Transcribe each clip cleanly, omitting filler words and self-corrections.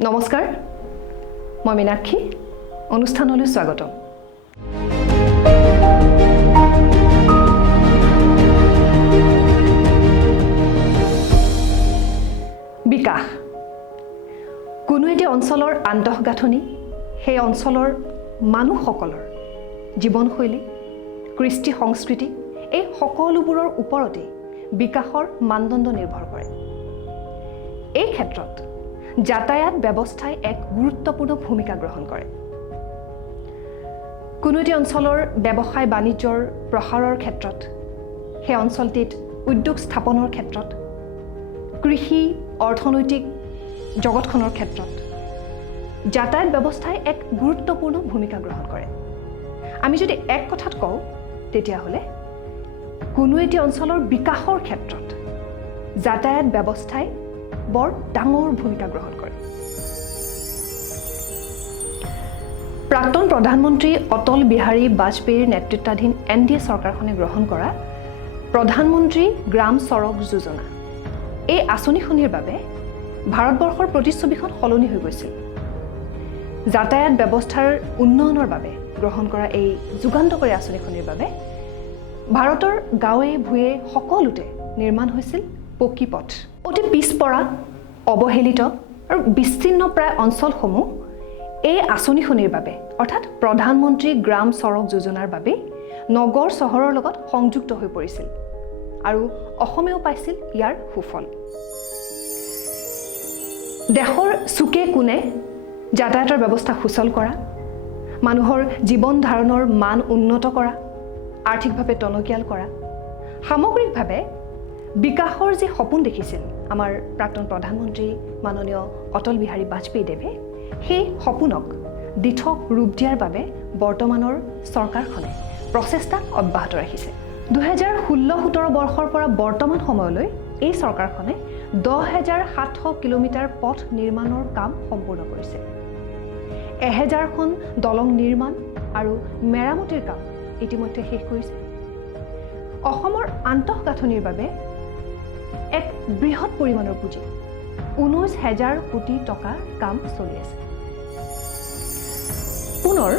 নমস্কাৰ মই মীনাক্ষী অনুষ্ঠানলৈ স্বাগতম বিকাশ কোনো এটি অঞ্চলৰ আন্তঃগাঁথনি সেই অঞ্চলৰ মানুহসকলৰ জীৱনশৈলী কৃষ্টি সংস্কৃতি এই সকলোবোৰৰ ওপৰতে বিকাশৰ মানদণ্ড নিৰ্ভৰ কৰে এই ক্ষেত্ৰত যাতায়াত ব্যৱস্থাই এক গুৰুত্বপূৰ্ণ ভূমিকা গ্ৰহণ কৰে কোনো এটি অঞ্চলৰ ব্যৱসায় বাণিজ্যৰ প্ৰসাৰৰ ক্ষেত্ৰত সেই অঞ্চলটিত উদ্যোগ স্থাপনৰ ক্ষেত্ৰত কৃষি অৰ্থনৈতিক জগতখনৰ ক্ষেত্ৰত যাতায়াত ব্যৱস্থাই এক গুৰুত্বপূৰ্ণ ভূমিকা গ্ৰহণ কৰে আমি যদি এক কথাত কওঁ তেতিয়াহ'লে কোনো এটি অঞ্চলৰ বিকাশৰ ক্ষেত্ৰত যাতায়াত ব্যৱস্থাই বৰ ডাঙৰ ভূমিকা গ্ৰহণ কৰে প্ৰাক্তন প্ৰধানমন্ত্ৰী অটল বিহাৰী বাজপেয়ীৰ নেতৃত্বাধীন এনডিএ চৰকাৰখনে গ্ৰহণ কৰা প্ৰধানমন্ত্ৰী গ্ৰাম সড়ক যোজনা এই আঁচনিখনিৰ বাবে ভাৰতবৰ্ষৰ প্ৰতিচ্ছবিখন সলনি হৈ গৈছিল যাতায়াত ব্যৱস্থাৰ উন্নয়নৰ বাবে গ্ৰহণ কৰা এই যুগান্তকাৰী আঁচনিখনিৰ বাবে ভাৰতৰ গাঁৱে ভূঞে সকলোতে নিৰ্মাণ হৈছিল পকী পথ অতি পিছপৰা অৱহেলিত আৰু বিচ্ছিন্ন প্ৰায় অঞ্চলসমূহ এই আঁচনিখনিৰ বাবে অৰ্থাৎ প্ৰধানমন্ত্ৰী গ্ৰাম সড়ক যোজনাৰ বাবে নগৰ চহৰৰ লগত সংযুক্ত হৈ পৰিছিল আৰু অসমেও পাইছিল ইয়াৰ সুফল দেশৰ চুকে কোণে যাতায়াতৰ ব্যৱস্থা সুচল কৰা মানুহৰ জীৱন ধাৰণৰ মান উন্নত কৰা আৰ্থিকভাৱে টনকিয়াল কৰা সামগ্ৰিকভাৱে বিকাশৰ যি সপোন দেখিছিল আমাৰ প্ৰাক্তন প্ৰধানমন্ত্ৰী মাননীয় অটল বিহাৰী বাজপেয়ীদেৱে সেই সপোনক দিঠক ৰূপ দিয়াৰ বাবে বৰ্তমানৰ চৰকাৰখনে প্ৰচেষ্টা অব্যাহত ৰাখিছে 2016-17 বৰ্ষৰ পৰা বৰ্তমান সময়লৈ এই চৰকাৰখনে 10,700 কিলোমিটাৰ পথ নিৰ্মাণৰ কাম সম্পূৰ্ণ কৰিছে 1000খন দলং নিৰ্মাণ আৰু মেৰামতিৰ কাম ইতিমধ্যে শেষ কৰিছে অসমৰ আন্তঃগাঁথনিৰ বাবে এক বৃহৎ পৰিমাণৰ পুঁজি 19,000 কোটি টকাৰ কাম চলি আছে পুনৰ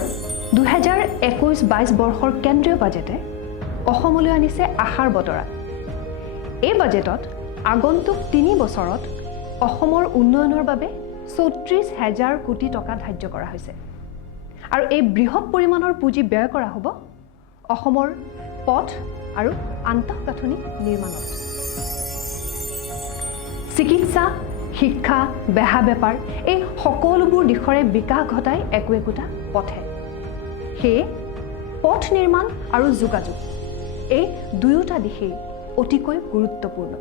2021-22 বৰ্ষৰ কেন্দ্ৰীয় বাজেটে অসমলৈ আনিছে আশাৰ বতৰা এই বাজেটত আগন্তুক 3 বছৰত অসমৰ উন্নয়নৰ বাবে 34,000 কোটি টকা ধাৰ্য কৰা হৈছে আৰু এই বৃহৎ পৰিমাণৰ পুঁজি ব্যয় কৰা হ'ব অসমৰ পথ আৰু আন্তঃগাঁথনি নিৰ্মাণত চিকিৎসা শিক্ষা বেহা বেপাৰ এই সকলোবোৰ দিশৰে বিকাশ ঘটাই একোটা পথে সেয়ে পথ নিৰ্মাণ আৰু যোগাযোগ এই দুয়োটা দিশেই অতিকৈ গুৰুত্বপূৰ্ণ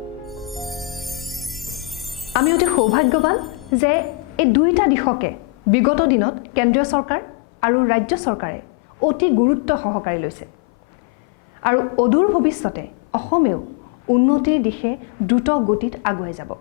আমি অতি সৌভাগ্যৱান যে এই দুইটা দিশকে বিগত দিনত কেন্দ্ৰীয় চৰকাৰ আৰু ৰাজ্য চৰকাৰে অতি গুৰুত্ব সহকাৰে লৈছে আৰু অদূৰ ভৱিষ্যতে অসমেও উন্নতিৰ দিশে দ্ৰুত গতিত আগুৱাই যাব